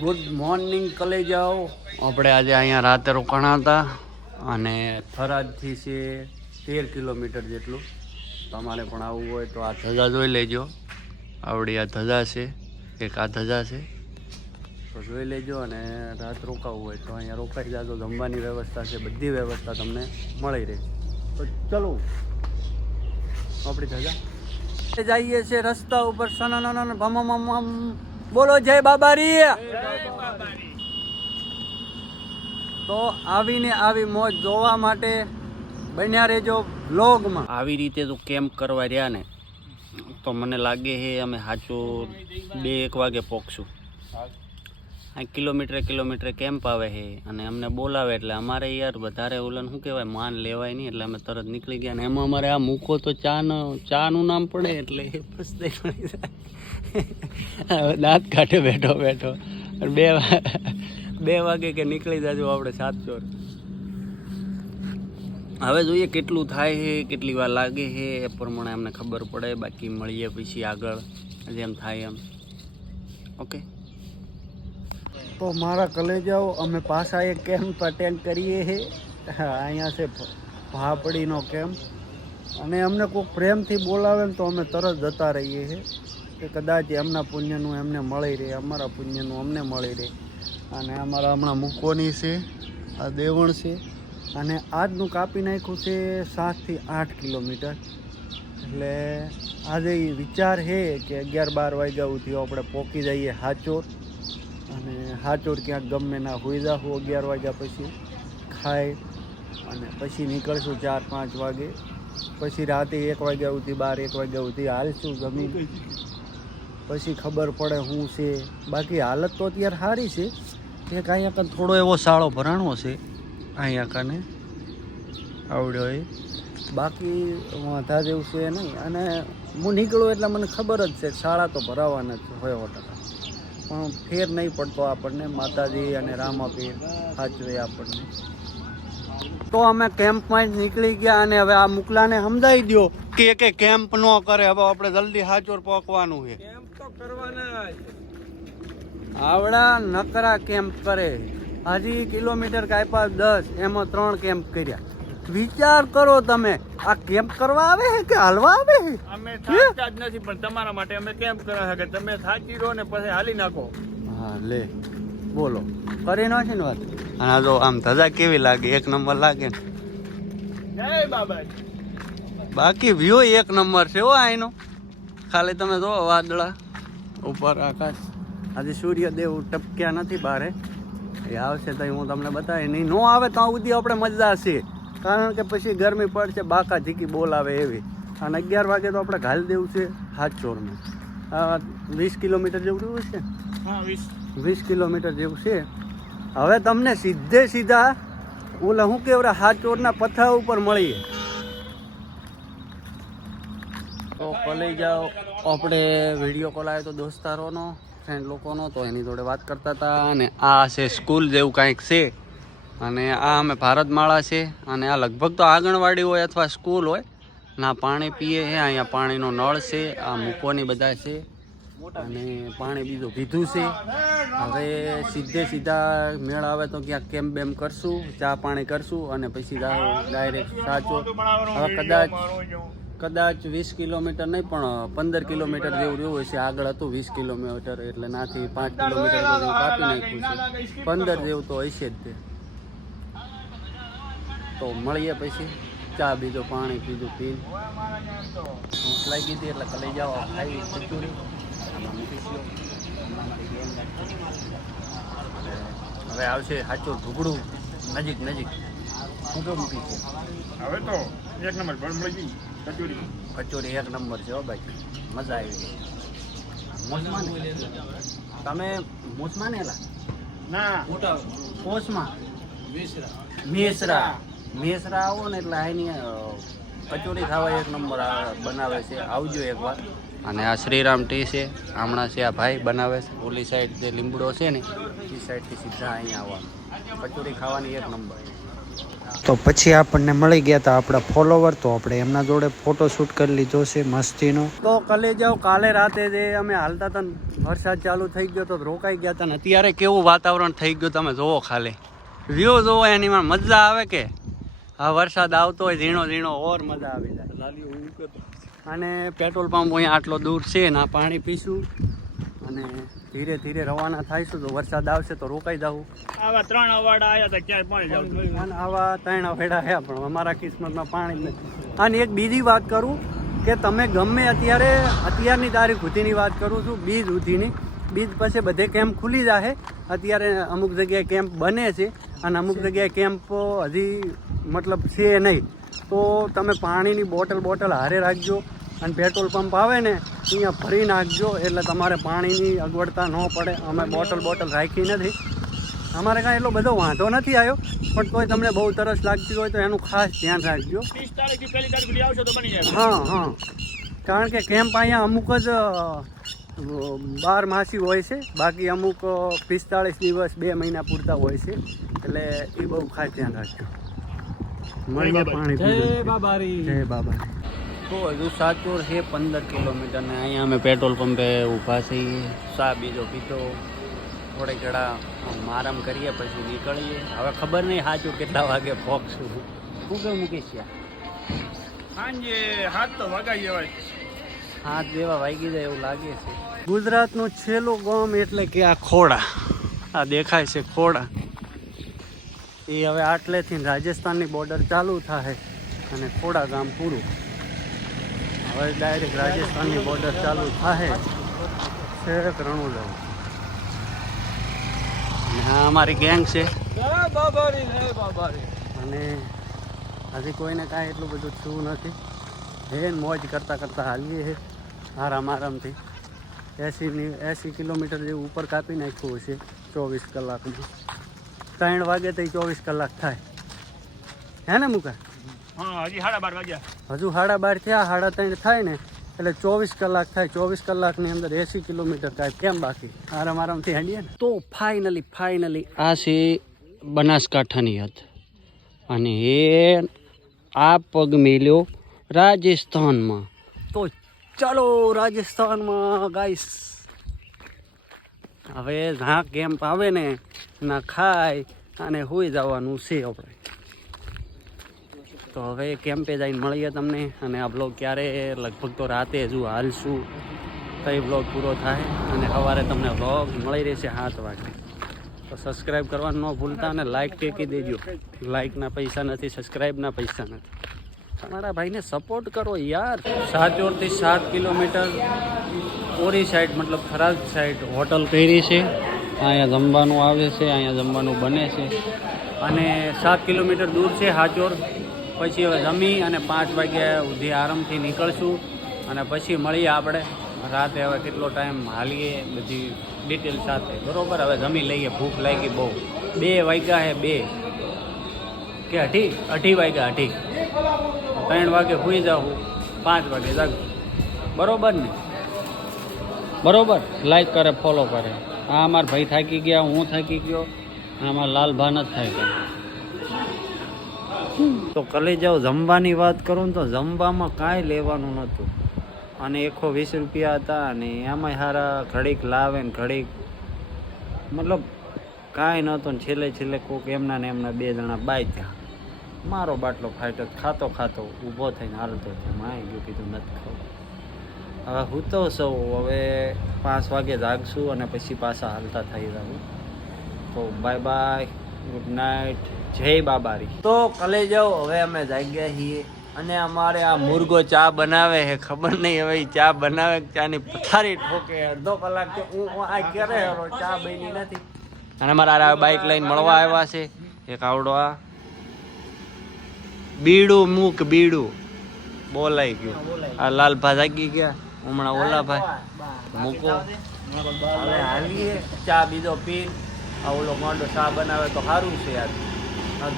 Good morning કલે જાઓ. આપણે આજે અહીંયા રાતે રોકાણા હતા અને થરાદથી છે 13 કિલોમીટર જેટલું. તમારે પણ આવવું હોય તો આ ધજા જોઈ લેજો. આવડી આ ધજા છે, એક આ ધજા છે, તો જોઈ લેજો. અને રાત રોકાવું હોય તો અહીંયા રોકાઈ જાજો. જમવાની વ્યવસ્થા છે, બધી વ્યવસ્થા તમને મળી રહે. તો ચલો આપણી ધજા જઈએ છીએ રસ્તા ઉપર. સનન ભમ બોલો જય બાબારી. તો આવીને આવી મોજ જોવા માટે બન્યા રહેજો વ્લોગમાં. આવી રીતે તો કેમ્પ કરવા રહ્યા ને તો મને લાગે છે અમે સાચું 2-1 વાગે પહોંચશું. આ કિલોમીટર કેમ્પ આવે છે અને અમને બોલાવે એટલે અમારે યાર વધારે ઓલન શું કહેવાય માન લેવાય નહીં, એટલે અમે તરત નીકળી ગયા. ને એમાં અમારે આ મૂકો તો ચાનું નામ પડે એટલે એ પસ્તાઈ પડી જાય. દાંત કાઢે બેઠો 2 વાગે કે નીકળી જાજો આપણે 7 ચોર. હવે જોઈએ કેટલું થાય છે, કેટલી વાર લાગે છે, એ પ્રમાણે અમને ખબર પડે. બાકી મળીએ પછી આગળ જેમ થાય એમ. ઓકે. તો મારા કલેજાઓ અમે પાછા એક કેમ્પ અટેન્ડ કરીએ છીએ. અહીંયા છે ભાપડીનો કેમ્પ. અને અમને કોઈ પ્રેમથી બોલાવે ને તો અમે તરત જતા રહીએ છીએ કે કદાચ એમના પુણ્યનું એમને મળી રહે, અમારા પુણ્યનું અમને મળી રહે. અને અમારા હમણાં મૂકોની છે, આ દેવણ છે. અને આજનું કાપી નાખ્યું છે 7 થી 8 કિલોમીટર. એટલે આજે વિચાર છે કે 11-12 વાગ્યા સુધી આપણે પહોંચી જઈએ હાચોર. અને હાચોર ક્યાંક ગમે ના હોઈ જાઉં 11 વાગ્યા પછી ખાઈ અને પછી નીકળશું 4-5 વાગે. પછી રાતે 1 વાગ્યા સુધી 12-1 વાગ્યા સુધી હાલશું જમીન. પછી ખબર પડે શું છે. બાકી હાલત તો અત્યારે સારી છે. એક અહીંયા કાન થોડો એવો સાળો ભરાણો છે અહીંયા કાને આવડ્યો એ. બાકી વાંધા જેવું છે નહીં. અને હું નીકળું એટલે મને ખબર જ છે શાળા તો ભરાવાના જ 100%. પણ ફેર નહીં પડતો આપણને. માતાજી અને રામાપીર સાચવે આપણને. તો અમે કેમ્પમાં જ નીકળી ગયા. અને હવે આ મુકલાને સમજાવી દો કે કેમ્પ ન કરે. હવે આપણે જલ્દી હાચોર પહોંચવાનું છે. કેમ્પ તો કરવાના આવડા નકરા કેમ્પ કરે. હજી કિલોમીટર કાપ્યા 10, એમાં 3 કેમ્પ કર્યા. વિચાર કરો તમે, આ કેમ્પ કરવા આવે છે કે હાલવા આવે છે? અમે થાકતા જ નથી, પણ તમારા માટે અમે કેમ્પ કરવા કે તમે થાકી રહો ને પછી હાલી નાખો. હા લે બોલો કરી નાખી ને વાત. અને જો આમ ધજા કેવી લાગે, 1 નંબર લાગે ને. જય બાબા. બાકી વ્યૂ 1 નંબર છે હો આનો. ખાલી તમે જો વાદળા ઉપર આકાશ. આજે સૂર્યદેવ ટપક્યા નથી બારે. એ આવશે તો હું તમને બતાવી. નહીં નો આવે તો સુધી આપણે મજા છે. કારણ કે પછી ગરમી પડશે, બાકા ઝીકી બોલાવે એવી. અને 11 વાગે તો આપણે ઘાલી દેવું છે હાચોરમાં. 20 કિલોમીટર જેવું છે. હા 20 કિલોમીટર જેવું છે. હવે તમને સીધા ઓલા શું કહેવાય હાચોરના પથ્થા ઉપર મળીએ. તો કલે જાઓ. આપણે વિડીયો કોલ આવ્યો તો દોસ્તારોનો, ફ્રેન્ડ લોકોનો, તો એની જોડે વાત કરતા હતા. અને આ છે સ્કૂલ જેવું કાંઈક છે. અને આ અમે ભારતમાળા છે. અને આ લગભગ તો આંગણવાડી હોય અથવા સ્કૂલ હોય. ના પાણી પીએ છે. અહીંયા પાણીનો નળ છે. આ મૂકોની બધા છે. અને પાણી બીજું પીધું છે. હવે સીધા મેળ આવે તો ક્યાંક કેમ્પ બેમ કરશું, ચા પાણી કરશું અને પછી ડાયરેક્ટ સાચો. હવે કદાચ 20 કિલોમીટર નહીં પણ 15 કિલોમીટર જેવું રહ્યું હશે. આગળ હતું 20 કિલોમીટર એટલે નાથી 5 કિલોમીટર જેવું કાપી નાખ્યું છે. 15 જેવું તો હશે જ તે. તો મળીએ પછી ચા બીજો પાણી બીજું પીને. ભૂખ લાગી હતી એટલે કલે જાઓ ખાઈ ખીચુડી હવે આવશે હાચું ઢુકડું નજીક. શું કેવું મૂકી છે હવે તો 1 નંબર પણ મળી ગઈ. કચોરી 1 નંબર છે હો ભાઈ. મજા આવી ગઈ. મોસમાં તમે મોસમાં ને એલા ના પોસમાં મેસરા આવો ને એટલે આની કચોરી ખાવા 1 નંબર બનાવે છે. આવજો એકવાર. અને આ શ્રીરામ ટી છે. હમણાં છે આ ભાઈ બનાવે છે. ઓલી સાઈડ જે લીમડો છે ને એ સાઈડથી સીધા અહીંયા આવવાનું. કચોરી ખાવાની 1 નંબર. તો પછી આપણને મળી ગયા હતા આપણા ફોલોવર, તો આપણે એમના જોડે ફોટો શૂટ કરી લીધો છે મસ્તીનો. તો કલે જાઓ, કાલે રાતે જે અમે હાલતા હતા વરસાદ ચાલુ થઈ ગયો તો રોકાઈ ગયા હતા ને અત્યારે કેવું વાતાવરણ થઈ ગયું તમે જોવો, ખાલી વ્યૂ જોવો એની માં મજા આવે કે આ વરસાદ આવતો હોય ઝીણો ઝીણો ઓર મજા આવી જાય. અને પેટ્રોલ પંપ અહીંયા આટલો દૂર છે ને આ પાણી પીશું અને ધીરે ધીરે રવાના થાઈશું. તો વરસાદ આવશે તો રોકાઈ જવું. આવા 3 અવાડા આવ્યા હતા, ક્યાંય પાણી જવું. અને આવા 3 અવેડા છે પણ અમારા કિસ્મતમાં પાણી જ નથી. અને એક બીજી વાત કરું કે તમે ગમે અત્યારની તારીખ સુધીની વાત કરું છું, બીજ સુધીની. બીજ પછી બધે કેમ્પ ખુલી જશે. અત્યારે અમુક જગ્યાએ કેમ્પ બને છે અને અમુક જગ્યાએ કેમ્પ હજી મતલબ છે નહીં. તો તમે પાણીની બોટલ હારે રાખજો અને પેટ્રોલ પંપ આવે ને અહીંયા ભરી નાખજો એટલે તમારે પાણીની અગવડતા ન પડે. અમે બોટલ રાખી નથી, અમારે કાંઈ એટલો બધો વાંધો નથી આવ્યો, પણ તોય તમને બહુ તરસ લાગતી હોય તો એનું ખાસ ધ્યાન રાખજો. 30 તારીખથી પહેલી તારીખ સુધી આવશો તો બની જાય. હા, કારણ કે કેમ્પ અહીંયા અમુક જ 12 માસી હોય છે, બાકી અમુક 45 દિવસ 2 મહિના પૂરતા હોય છે, એટલે એ બહુ ખાસ ધ્યાન રાખજો. મળીએ પાણી. જય બાબારી. તો હજુ સાચોર છે 15 કિલોમીટર ને અહીંયા અમે પેટ્રોલ પંપે ઊભા છીએ. ચા બીજો પીધો, થોડે ઘડા આરામ કરીએ પછી નીકળીએ. હવે ખબર નહીં સાચું કેટલા વાગે પહોંચશું. શું કેવું મૂકીશ? સાંજે 7 તો વાગી જવાય. 7 જેવા વાગી જાય એવું લાગે છે. ગુજરાતનું છેલ્લું ગામ એટલે કે આ ખોડા. આ દેખાય છે ખોડા. એ હવે આટલેથી રાજસ્થાનની બોર્ડર ચાલુ થાય અને ખોડા ગામ પૂરું. હવે ડાયરેક્ટ રાજસ્થાનની બોર્ડર ચાલુ થાય છેક રણુજા. હા, અમારી ગેંગ છે અને હજી કોઈને કાંઈ એટલું બધું થયું નથી. હે મોજ કરતાં હાલીએ છે આરામથી. 80 કિલોમીટર જેવું ઉપર કાપી નાખ્યું હશે 24 કલાકમાં. 3 વાગે તો 24 કલાક થાય હે ને મુકા? હા, હજી 12:30 વાગ્યા. હજુ 12:30 થયા, 3:30 થાય ને એટલે 24 કલાક થાય. 24 કલાકની અંદર 80 કિલોમીટર થાય. કેમ બાકી આરામથી હાંડીએ ને. તો ફાઇનલી આ છે બનાસકાંઠાની હદ અને એ આ પગ મેલ્યો રાજસ્થાનમાં. તો ચાલો રાજસ્થાનમાં ગાઈસ. હવે જ્યાં કેમ્પ આવે ને ના ખાય અને હોઈ જવાનું છે આપણે. તો હવે કેમ્પે જઈને મળીએ તમને. અને આ બ્લોગ ક્યારે, લગભગ તો રાતે હજુ હાલશું તો એ બ્લોગ પૂરો થાય અને સવારે તમને બ્લોગ મળી રહેશે 7 વાગે. તો સબસ્ક્રાઈબ કરવાનું ન ભૂલતા અને લાઇક ટેકી દેજો. લાઇકના પૈસા નથી, સબસ્ક્રાઈબના પૈસા નથી. તમારા ભાઈને સપોર્ટ કરો યાર. સાચોરથી 7 કિલોમીટર ઓરી સાઈડ મતલબ થરાદ સાઈડ હોટલ કરી છે. અહીંયા જમવાનું આવે છે, અહીંયા જમવાનું બને છે અને 7 કિલોમીટર દૂર છે સાચોર. પછી હવે જમી અને 5 વાગ્યા સુધી આરામથી નીકળશું અને પછી મળીએ આપણે રાતે. હવે કેટલો ટાઈમ હાલીએ બધી ડિટેલ સાથે, બરાબર? હવે જમી લઈએ, ભૂખ લાગી બહુ. 2 વાગ્યા છે, 2 કે 2:30 વાગ્યા, 3 વાગે સુઈ જાઉં, 5 વાગે જાગું, બરાબર ને? બરાબર. લાઈક કરે, ફોલો કરે. આ અમારા ભાઈ થાકી ગયા, હું થાકી ગયો, આમાં લાલભાન જ થાય ગયા. તો કલે જાઓ. જમવાની વાત કરું તો જમવામાં કાંઈ લેવાનું નહોતું અને 120 રૂપિયા હતા અને એમાંય સારા ઘડીક લાવે ને ઘડીક મતલબ કાંઈ નહોતું. ને છેલ્લે કોક એમના ને એમના 2 જણા બાય. મારો બાટલો ખાતો ઊભો થઈને હાલતો હતો. માય ગયું, કીધું નથી ખાવું. હવે હું તો સૌ હવે 5 વાગે જાગશું અને પછી પાછા હાલતા થઈ જવું. તો બાય, ગુડ નાઇટ, જય બાબારી. તો કલે જાઓ. હવે અમે જાગ્યા છીએ અને અમારે આ મુર્ગો ચા બનાવે છે. ખબર નહીં હવે ચા બનાવે, ચાની પથારી ઠોકે. અડધો કલાક તો હું આ કરે ચા બની નથી. અને અમારા બાઇક લઈને મળવા આવ્યા છે એક આવડો આ બીડું બોલાઈ ગયું. આ લાલભા જાગી ગયા, હમણાં ઓલા ભાઈ મૂકો. હવે હાલીએ ચા બીજો પી. આ ઓલો મોટો ચા બનાવે તો સારું છે યાર,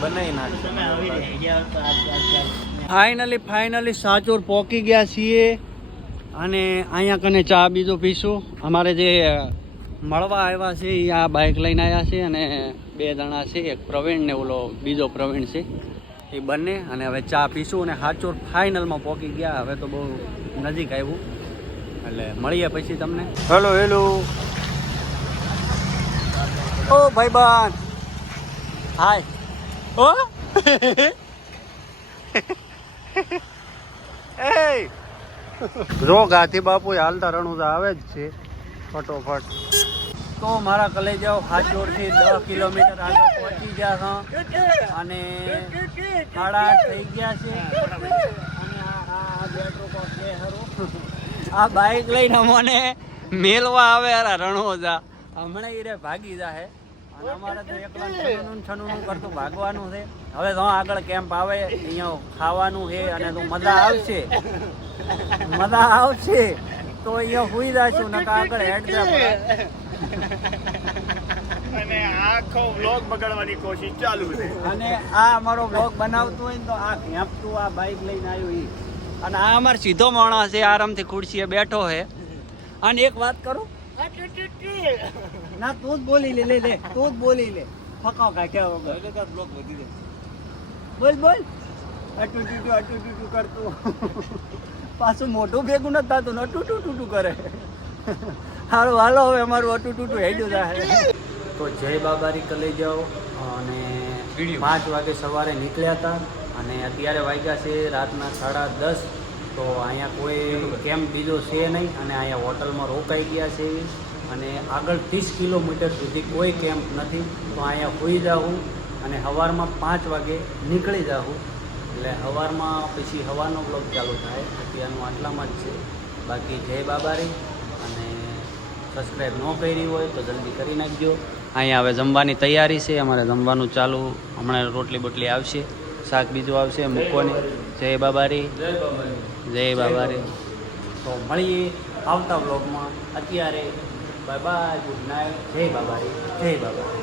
બનાવી નાખે. ફાઇનલી સાચોર પહોંચી ગયા છીએ અને અહીંયા કને ચા બીજો પીશું. અમારે જે મળવા આવ્યા છે એ આ બાઇક લઈને આવ્યા છે અને 2 જણા છે, એક પ્રવીણ ને ઓલો બીજો પ્રવીણ છે, એ બંને. અને હવે ચા પીશું અને હાચોર ફાઇનલમાં પહોંચી ગયા. હવે તો બહુ નજીક આવ્યું, એટલે મળીએ પછી તમને. હેલો હેલો, ઓ ભાઈબંધ, હાય. ઓ એ જો ગાથી બાપુ હાલતા રણુજા આવે જ છે ફટોફટ. તો મારા કલેજાઓ હાચોરથી 10 કિલોમીટર આગળ પહોંચી ગયા છે અને 8:30 થઈ ગયા છે. અને આ બેટરો કોક છે હરું, આ બાઇક લઈને મને મેલવા આવે રણોજા. હમણાં ઈ રે ભાગી જાહે અને અમારે તો એકલા છનું કરતું ભાગવાનું છે. હવે તો આગળ કેમ્પ આવે, અહીંયા ખાવાનું છે અને તો મજા આવશે તો અહીંયા સુઈ જઈશું, નકા આગળ હેડતા અને આખો વ્લોગ બગાડવાની કોશિશ ચાલુ છે. અને આ અમારો બ્લોગ બનાવતું હોય ને તો આ ઘેપતું આ બાઇક લઈને આવ્યું ઈ. અને આ અમારો સીધો માણસ છે, આરામથી ખુરશીએ બેઠો છે. અને એક વાત કરું, ના તું જ બોલી લે, તું જ બોલી લે, ફકાવ કાઢ્યા વગર બ્લોગ વધી જાય. બોલ અટુ કરતું પાછું મોઢું ભેગું નથી થતું ને અટુ કરે. હાલો હાલો, હવે અમારું અટુ હેડ્યું થાય. તો જય બાબારી કલેજાઓ. અને 5 વાગે સવારે નીકળ્યા હતા અને અત્યારે વાગ્યા છે રાતના 10:30. તો અહીંયા કોઈ કેમ્પ બીજો છે નહીં અને અહીંયા હોટલમાં રોકાઈ ગયા છે. અને આગળ 30 કિલોમીટર સુધી કોઈ કેમ્પ નથી. તો અહીંયા હોઈ જાઉં અને સવારમાં 5 વાગે નીકળી જાઉં. એટલે સવારમાં પછી હવાનો બ્લોગ ચાલુ થાય. અત્યારનું આટલામાં જ છે. બાકી જય બાબારી. અને સબસ્ક્રાઈબ ન કરી હોય તો જલ્દી કરી નાખજો. અહીંયા હવે જમવાની તૈયારી છે, અમારે જમવાનું ચાલુ. હમણાં રોટલી બોટલી આવશે, શાક બીજું આવશે મૂકવાની. જય બાબારી, જય બાબારી. તો મળીએ આવતા બ્લોગમાં. અત્યારે બાય બાય, ગુડ નાઇટ, જય બાબારી, જય બાબારી.